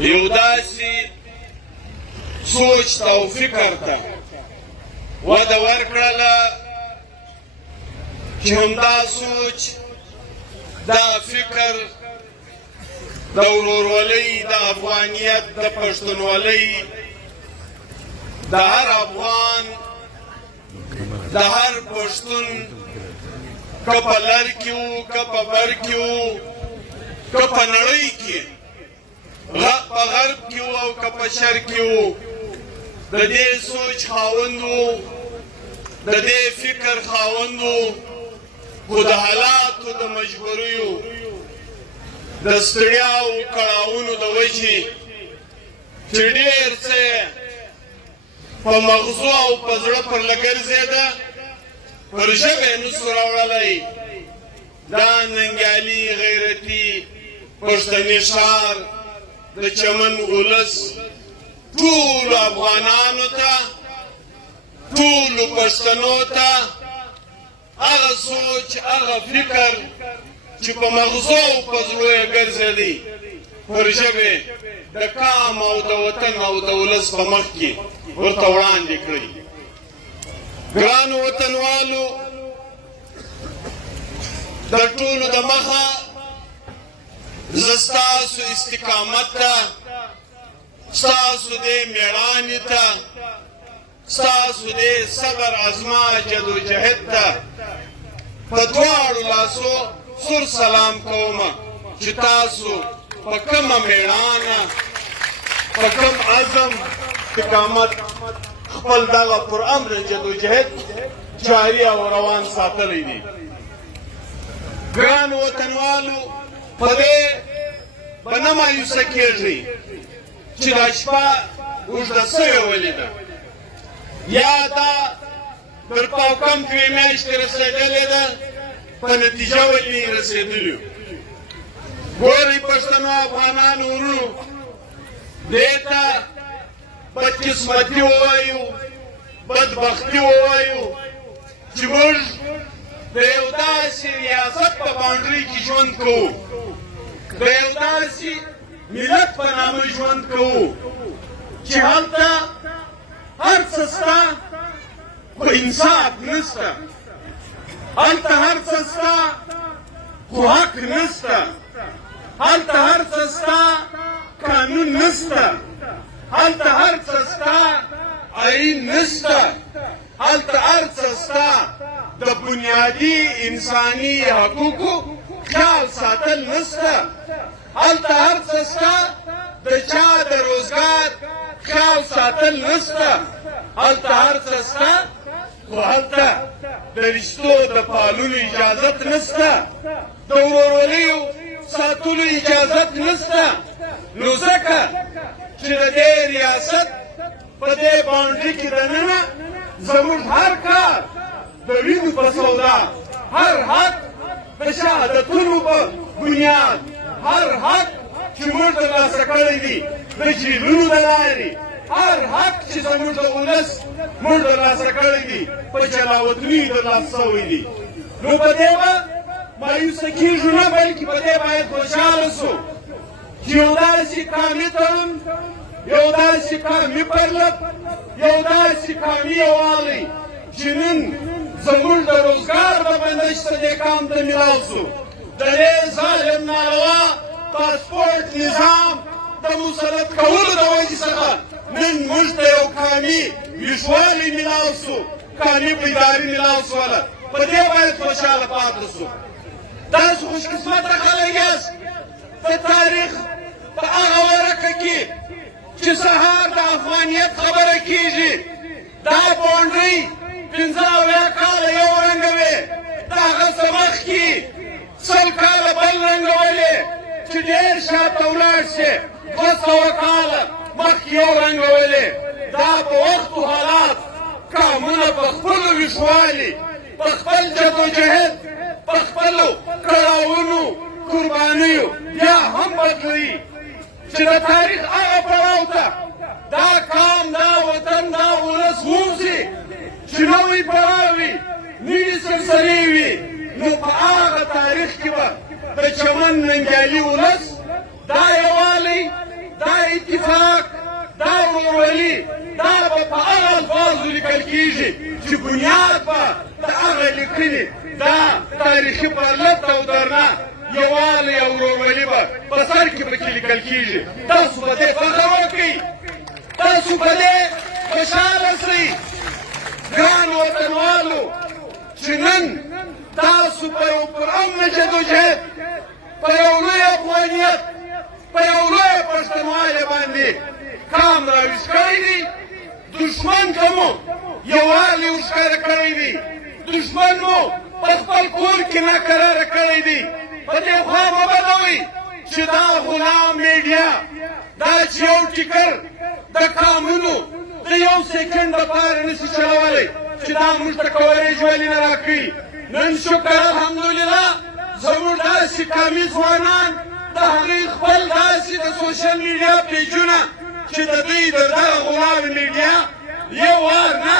یو داسې سوچ ته او فکر ته وده ورکړله چې همدا سوچ دا فکر د ورورولۍ د افغانیت د پښتونولۍ د هر افغان د هر پښتون که په لر کې وو که په بر کې وو که په نړۍ کې په غرب کې وو او که په شرق کې وو د دې سوچ خاوند وو د دې فکر خاوند وو خو د حالاتو د مجبوریو د ستړیاو کړاوونو د وجې چې ډېر څه په مغزو او په زړه پر لګرځېده پر ژبه یې نسو راوړلی دا ننګیالي غیرتي پښتني ښار د چمن ولس ټولو افغانانو ته ټولو پښتنو ته هغه سوچ هغه فکر چې په مغزو او په زړه یې ګرځېدی پر ژبې د قام او د وطن او د ولس په مخ کې ورته وړاندې کړئ. ګرانو وطنوالو، د ټولو د مخه زه ستاسو استقامت ته، ستاسو دې مېړانې ته، ستاسو دې صبر ازما جدوجهد ته په دواړو لاسو سور سلام کومه چې تاسو په کومه مېړانه په کوم عزم استقامت خپل دغه پر امر جدوجهد جاري او روان ساتلی دی. ګرانو وطنوالو، په دې به نه مایوسه کېږئ چې دا شپه اوږده سوې ولیده یا دا تر پاوکم دوې میاشتې رسېدلې ده په نتیجه ولې رسېدلي. ګورئ پښتنو افغانانو ورونو، دې ته بدقسمتي ووایو، بدبختي ووایو چې موږ د یو داسې ریاست په باونډرۍ کې ژوند کوو، د یو داسې ملت په نامه ژوند کوو چې هلته هر څه شته خو انصاف نشته، هلته هر څه شته خو حق نشته، هلته هر څه شته قانون نشته، هلته هر څه شته آیین نشته، هلته هر څه شته د بنیادي انساني حقوقو خیال ساتل نشته، هلته هر څه شته د چا د روزګار خیال ساتل نشته، هلته هر څه شته خو هلته د رشتو د پاللو اجازت نشته، د ورورولۍ ساتلو اجازت نشته. نو ځکه چې د دې ریاست په دې باونډرۍ کې دننه زموږ هر کار د وینو په سودا، هر حق د شهادتونو په بنیاد، هر حق چې موږ ترلاسه کړی دی د جیلونو د لارې، هر حق چې زموږ د ولس موږ ترلاسه کړی دی په جلاوطنۍ ترلاسه شوی دی. نو په دې به مایوسه کېږو نه، بلکې په دې باید خوشحاله شو چې یو داسې قامي تړون، یو داسې قامي پرلت، یو داسې قامي یووالی چې نن زموږ د روزګار د بندش څخه دې قام ته میلاو شو، د دې ظالم ناروا پاسپورټ نظام د مسلط کولو د وجې څخه نن موږ ته یو قامي ویښوالی میلاو شو، قامي بیداري میلاو شوله. په دې باید خوشحاله پاتې شو. تاسو خوشقسمته خلک یاست، د تاریخ په هغه ورقه کې چې سهار د افغانیت خبره کېږي، دا باونډرۍ 15 کاله یو رنګه وې، د هغه څه مخکې 100 کاله بل رنګه ولې چې ډېر شاته ولاړ شي 200 کاله مخکې یو رنګه ولې. دا په وخت و حالات قامونه په خپلو ویښوالي، په خپل جدوجهد، په خپلو کړاوونو قربانیو بیا هم بدلوي چې د تاریخ هغه پړاو ته دا قام، دا وطن، دا ولس ووځي چې نوی پړاو وي، نوي سلسلې وي. نو په هغه تاریخ کې به د چمن ننګیالي ولس دا یووالی، دا اتفاق دا ورورولي دا به په هغه الفاظو لیکل کېږي چې بنیاد به د هغه لیکنې دا تاریخي پرلط او درنه یووالی او ورورولي به په سر کې پکې لیکل کېږي. تاسو په دې فخر وکړئ، تاسو په دې خوشحاله شئ ګرانو وطنوالو چې نن تاسو په یو پرامن جدوجهد په یو لوی افغانیت په یو لوی پښتونوالي باندې کام راویښ کړی دی. دشمن ته مو یووالی ورښکاره کړی دی، دشمن مو په خپل کور کې ناکراره کړی دی. په دې خوا مه بدوئ چې دا غلام میډیا دا چې یو ټیکر د قانونو د یو سیکنډ دپاره نشي چلولی چې دا موږ ته کوریج ولې نه راکوي. نن شکر الحمدلله زموږ داسې قامي ځوانان د هغوی خپل داسې د سوشل میډیا پیجونه چې د دوی د دغه غلام میډیا یو وار نه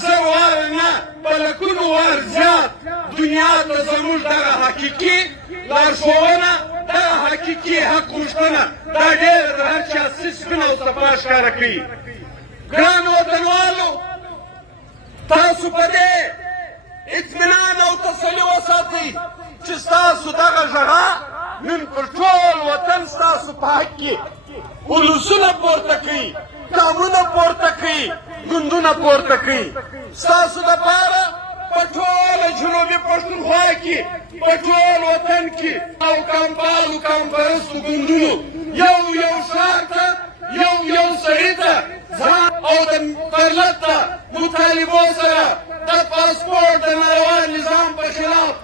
زر وار نه په لکونو وار زیات دنیا ته زموږ دغه حقیقي لارښوونه دغه حقیقي حق غوښتنه دا ډېره د هر چا سپینه او صفا ښکاره کوي. ګرانو وطنوالو تاسو په دې اطمینان او تسلي وساتئ چې ستاسو دغه ژغا نن پر ټول وطن ستاسو په حق کې ولسونه پورته کوي، قامونه پورته کوي، ګوندونه پورته کوي. ستاسو دپاره په ټوله جنوبي پښتونخوا کې په ټول وطن کې او کمپالو کمپرستو ګوندونو یو یو ښار ته یو سړي ته ځان او د دولت ته مطالبو سره د پاسپورټ د ناروا نظام په خلاف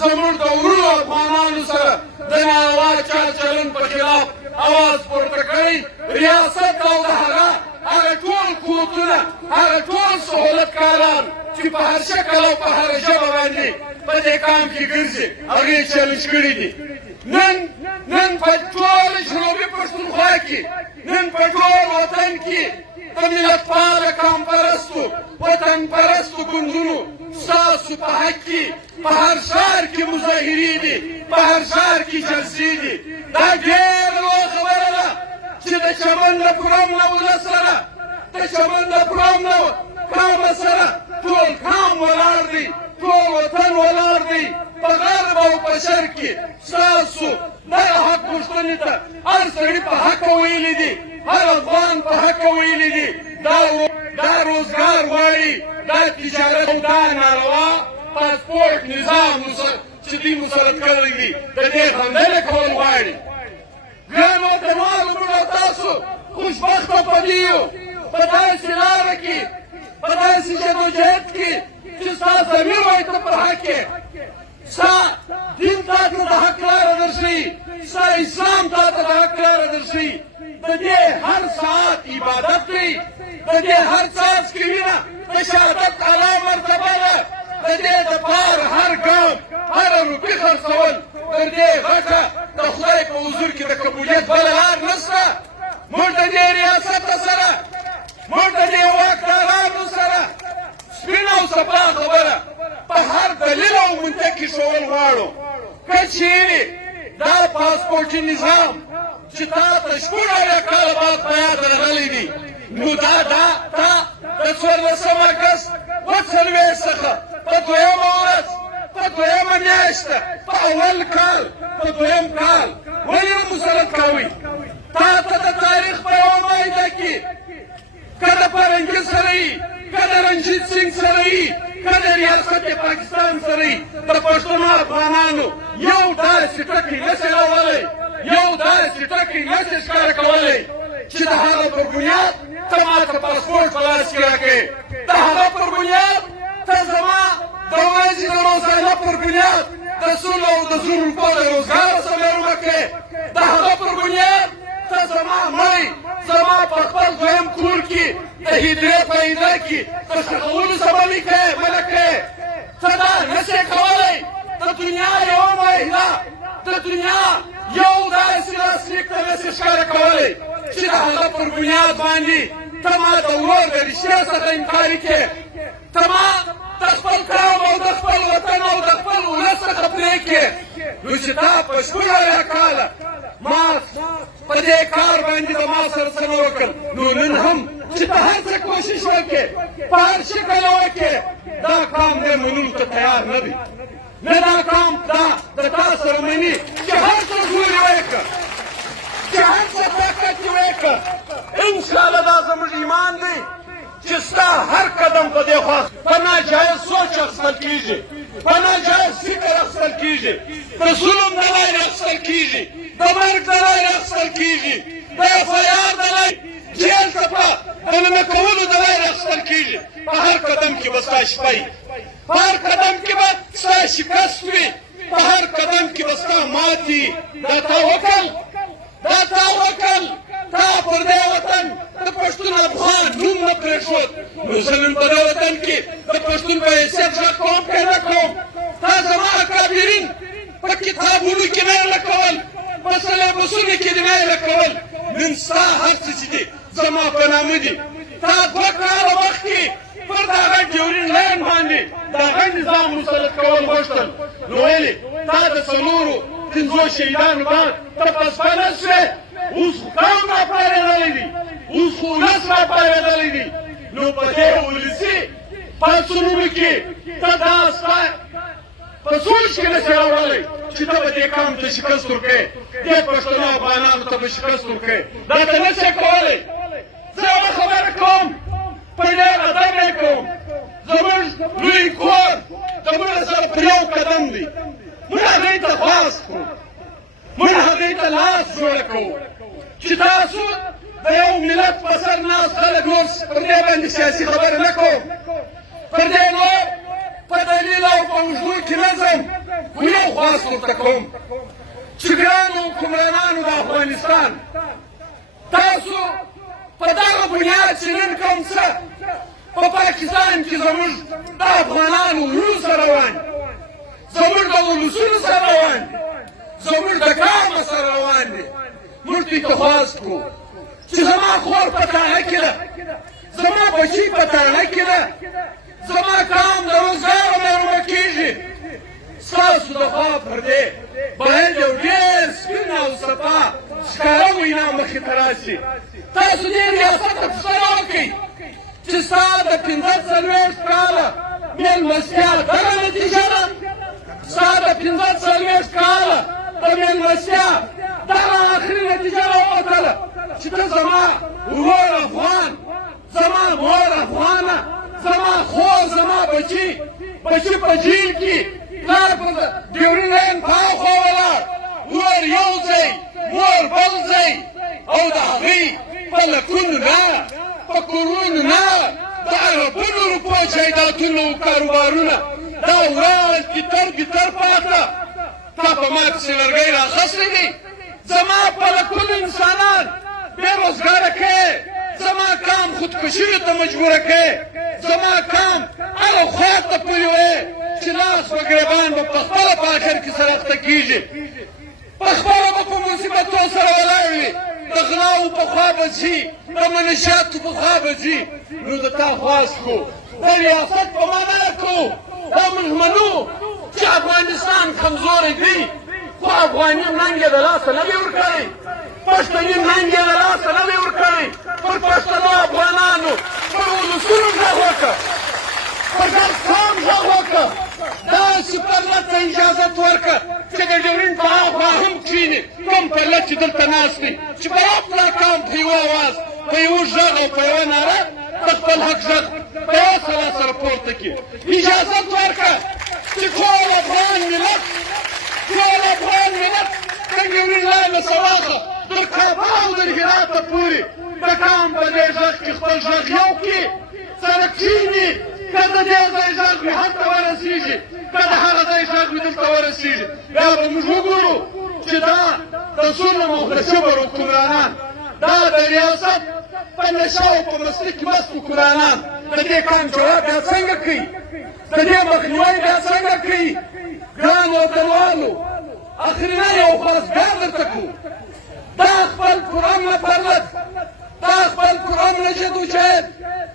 زموږ د ورونو افغانانو سره د ناروا چال چلن په خلاف اواز پورته کړی. ریاست او د هغه ټول قوتونه هغه ټول سهولتکاران چې په هر شکل او په هره ژبه باندې په دې کام کې ګرځي هغې چلنج کړي دي. نن په ټوله جنوبي پښتونخوا کې نن په ټول وطن کې د ملتپاله قامپرستو وطنپرستو ګوندونو ستاسو په حق کې په هر ښار کې مظاهرې دي، په هر ښار کې جلسې دي. دا ډېره لویه خبره ده چې د چمن د پرم له ولس سره د چمن د پرم له قامه سره ټول قام ولاړ دی، ټول وطن ولاړ دی. په غرب او په شرق کې ستاسو دغه حق غوښتنې ته هر سړي په حقه ویلي دي، هر افغان په حقه ویلي دي. دا روزګار غواړي، دا تجارت او دا ناروا پاسپورټ نظام چې دوی مسلط کړی دي د دې غندنه کول غواړي. ګرانو وطنوالو موږ او تاسو خوشبخته په دې یو په داسې لاره کې په داسې جدوجهد کې چې ستا ضمیر وایي ته پر حق یې، ستا دین تا ته د حق لاره درښیي، ستا اسلام تا ته د حق لاره درښیي. د دې هر ساعت عبادت دی، د دې هر څاڅکي وینه د شهادت اعلی مرتبه ده. د دې دپاره هر ګام هره روپۍ خرڅول تر دې غټه د خدای په حضور کې د قبولیت بله لار نشته. موږ د دې ریاست سره موږ د دې واکدارانو سره سپینه او صفا خبره په هر دلیل او منطق کې ښوول غواړو. که چیرې دا پاسپورټي نظام چې تا ته شپږ اویا کاله بعد په یاد راغلی دی نو دا تا د 14 اګست 2024 څخه په دویمه ورځ په دویمه میاشته په اول کال په دویم کال ولې نه مسلط کوئ؟ تا ته د تاریخ په یوه معاهده کې که د فرنګي سره یي، که د رنجیت سنګ سره یي، که د ریاست پاکستان سره یي، د پښتنو افغانانو یو داسې ټکی نشي راوړلی، یو داسې ټکی نشي ښکاره کولی چې د هغه پر بنیاد ته ماته پاسپورټ په لاس کې راکړې. د هغه پر بنیاد ته زما د ورځې د روزانه پر بنیاد د سلو او د زرو روپو د روزګار څلورمه کړې. د هغه پر بنیاد ته زما مړی زما په خپل دویم کور کې د هدرې په ایده کې د ښخولو سبب یې کړې منع کړې. ته دا نشې کولی. د دنیا یوه معاهده د دنیا یو داسې لاسلیک ته نشې ښکاره کولی چې د هغه پر بنیاد باندې ته ما د ورور د رښتیا څخه انکاري کړې. ته ما د خپل قوم او د خپل وطن او د خپل ولس څخه پرېږدې. نو چې تا په شپږ اویا کاله ما په دې کار باندې د ما سره څه نه وکړل نو نن هم چې ته هر څه کوشش وکړې په هر شکل وکړې دا قام دې منلو ته تیار نه دی نه دا قام دا د تا سره مني چې هر څه زور یې وکړه چې هر څه طاقت یې وکړه انشاءالله دا زموږ ایمان دی چې ستا هر قدم په دې خوا په ناجایز سوچ اخیستل کېږي په ناجایز فکر اخیستل کېږي د ظلم د لارې اخیستل کېږي د مرګ د لارې اخیستل کېږي د FIR د لارې جیل ته په دننه کولو د لارې اخیستل کېږي په هر قدم کې به ستا شپه وي په هر قدم کې به ستا شکست وي په هر قدم کې به ستا ماتې دا تا وکړل دا تا وکړل تا پر دې وطن د پښتون افغان نوم نه پرېښود نو زه نن په دې وطن کې د پښتون په حیثیت غږ کوم که نه کوم تا زما اکابرین په کتابونو کې نایله کول په سلیبسونو کې دې نایله کول نن ستا هر څه چې دي زما په نامه دي تا 2 کاله مخکې پر دغه ډیورین لاین باندې د هغه نظام مسلط کول غوښتل نو ولې تا د څلورو 5 شهیدانو بعد ته پسپنه شوې اوس قوم راپارېدلی دی اوس خو ولس راپارېدلی دی نو په دې ولسي پاڅونونو کې ته دا ستا په سوچ کې نشې راوړلی چې ته به دې قوم ته شکست ورکوې دې پښتنو افغانانو ته به شکست ورکوې دا ته نشې کولی زه یوه خبره کوم په ډېر ادب یې کوم زموږ لوی کور زموږ سره پر یو قدم دی موږ هغوی ته خواست کړو موږ هغوی ته لاس جوړه کوو چې تاسو د یو ملت په سر ناست خلک نور پر دې باندې سیاسي خبره نه کوم پر دې نور په دلیل او په اوږدو کې نظم خو یو خواست ورته کوم چې ګرانو حکمرانانو د افغانستان تاسو په دغه بنیاد چې نن کوم څه په پاکستان کې زموږ د افغانانو ورونو سره روان زموږ د ولسونو سره روان دي زموږ د قامه سره روان دي موږ دوی ته خواست کوو چې زما خور په تاڼه کې ده زما بچي په تاڼه کې ده زما قام د روزګاره محرومه کېږي ستاسو د خوا پر دې باید یو ډېر سپین او صفا ښکاره وینا مخې ته راشي تاسو دې ریاست ته پوښتنه وکړئ چې ستا د 45 کاله مېلمستیا دغه نتیجه ده ستا د 45 کاله د مېلمستیا دغه آخري نتیجه راووتله چې ته زما ورور افغان زما مور افغانه زما خور زما بچي په جیل کې پلار په ډیورین لاین په هاخوا ولاړ ورور یو ځای مور بل ځای او د هغوی په لکونو نه په کورونو نه د اربونو روپو جایدادونو او کاروبارونه دا وران بتر پاته تا په ما پسې لرګی راخستی دی زما په لکونو انسانان بې روزګاره کوې زما قام خودکشیو ته مجبوره کوې زما قام هغه خوا ته پورې وایې چې لاس په ګریبان به په خپله په آخر کې سره اخته کېږي په خپله به په مصیبتو سره ولاړ وي د غلاو په خوا به ځي د منشیاتو په خوا به ځي نو د تا خواست کړو د ریاست په معنا کړو دا موږ منو چې افغانستان کمزوری دی خو افغاني ننګ یې د لاسه نه وي ورکړی پښتني ننګ یې د لاسه نه وي ورکړی پر پښتنو افغانانو پر ولسونو غږ وکړه پر ګډ قام غږ وکړه داسې پرلت ته اجازت ورکړه چې د ډیورین په هاخوا هم کښېني کوم پرلت چې دلته ناست دی چې په یو پلا قام په یوه اواز په یوه غږ او په یوه ناره د خپل حق غږ په یوه سلا سره پورته کړي اجازت ورکړه چې ټول افغان ملت د ډیورین لاین له سواخه تر کابل او تر هراته پورې د قام په دې غږ کې خپل غږ یو کړي سره کښېني که د دې ځای غږ مې هلته ورسېږي که د هغه ځای غږ مې دلته ورسېږي بیا به موږ وګورو چې دا د ظلم او د شبر حکمرانان دا د ریاست په نشه او په مستۍ کې مست حکمرانان د دې قام جواب بیا څنګه کوي د دې مخنیوی بیا څنګه کوي ګرانو وطنوالو اخرنی یو خواستګار درته کړو دا خپل قرآن نه پرلت دا خپل قرآن نه جدوجهد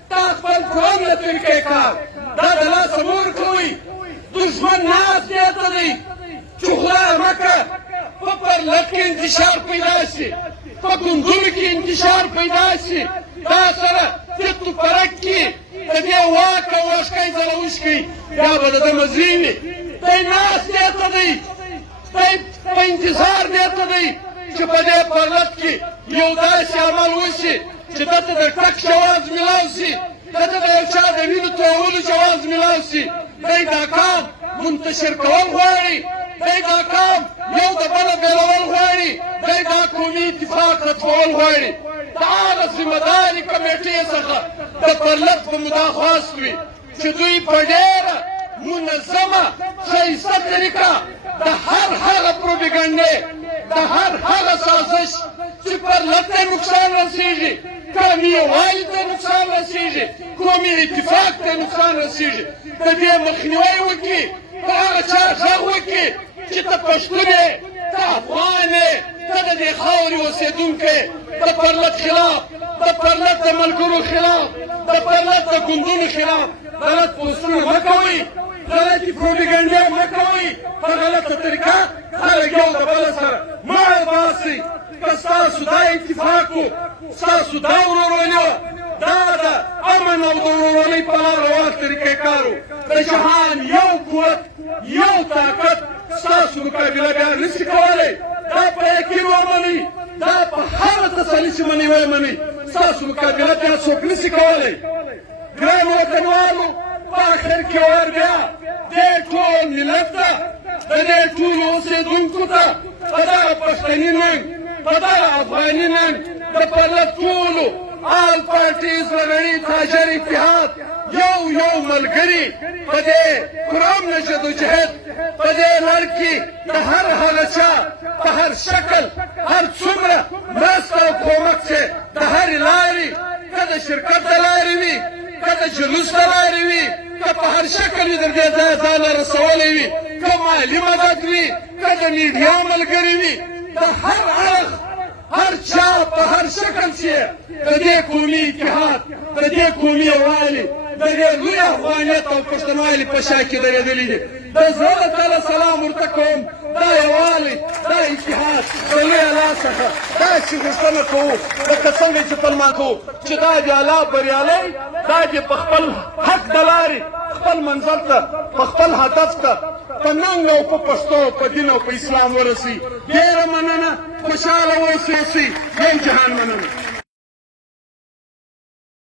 دا خپل قرآن نه طریقې کار دا د لاسه مه ورکوئ دښمن ناست دې ته دی چې خدای مکه په پرلت کې انتشار پیدا شي، په ګوندونو کې انتشار پیدا شي، دا سره تیتو پرک کې د دې واک او وشکۍ سره وشکئ، بیا به د ده مزري وي. دی ناست دې ته دی، دی په انتظار دې ته دی چې په دې پرلت کې یو داسې عمل وشي چې ده ته د ټک جواز میلاو شي، ده ته د یو چا د وینو تویولو جواز میلاو شي. دی دا کام منتشر کول غواړي، دی دا کام یو د بله بېلول غواړي، دی دا قومي اتفاق ختمول غواړي. د هغه ذمهدارې کمیټې څخه د پرلت په مداخواست وي چې دوی په ډېره منظمه ښایسته طریقه د هر هغه پروپیګنډې، د هر هغه سازش چې پرلت ته نقصان رسېږي، قومي یووالي ته نقصان رسېږي، قومي اتفاق ته نقصان رسېږي، د دې مخنیوی وکړي، په هغه چا غږ وکړي چې ته پښتون یې، ته افغان یې، ته د دې خاورې اوسېدونکی، د پرلت خلاف، د پرلت د ملګرو خلاف، د پرلت د ګوندونو خلاف غلط پوسټونه مه کوئ، غلطې پروپیګنډې مه کوئ، په غلطه طریقه خلک یو د بله سره مه باسئ. که ستاسو دا اتفاق و، ستاسو دا ورورولي وه، دا د امن او د ورورولۍ په لاره روان طریقې کار و، د جهان یو قوت، یو طاقت ستاسو مقابله بیا نشي کولی. دا په یقین ومنئ، دا په هغه تسلي چې منئ ومنئ، ستاسو مقابله بیا څوک نشي کولی. ګرانو وطنوالو، په اخر کې وار بیا دې ټول ملت ته، د دې ټولو اوسېدونکو ته په دغه پښتني ننګ، په دغه افغاني ننګ د پرلت ټولو آل پارټیز رغړي تاجر اتحاد یو ملګري په دې پرامن جدوجهد، په دې لړ کې د هر هغه چا په هر شکل، هر څومره مرسته او کومک چې د هرې لارې، که د شرکت د لارې وي، که د جلوس د لارې وي، که په هر شکل وي در دې ځای ځان رسولی وي، که مالي مدد وي، که د میډیا ملګري وي، د هر اړخ هر چا په هر شکل چې د دې قومي اتحاد، د دې قومي یووالي، د دې لوی افغانیت او پښتونوالي په شا کې درېدلي دي. د زړه له تله سلام ورته کوم، دا یووالی، دا اتحاد د لوی الله څخه داسې غوښتنه کوو لکه څنګه چې پلمان کوو چې دا د الله بریالی، دا دې په خپل حق د لارې خپل منزل ته، په خپل هدف ته په ننګ او په پښتو، په دین او په اسلام ورسي. ډېره مننه، خوشحاله اوسئ، یو جهان مننه.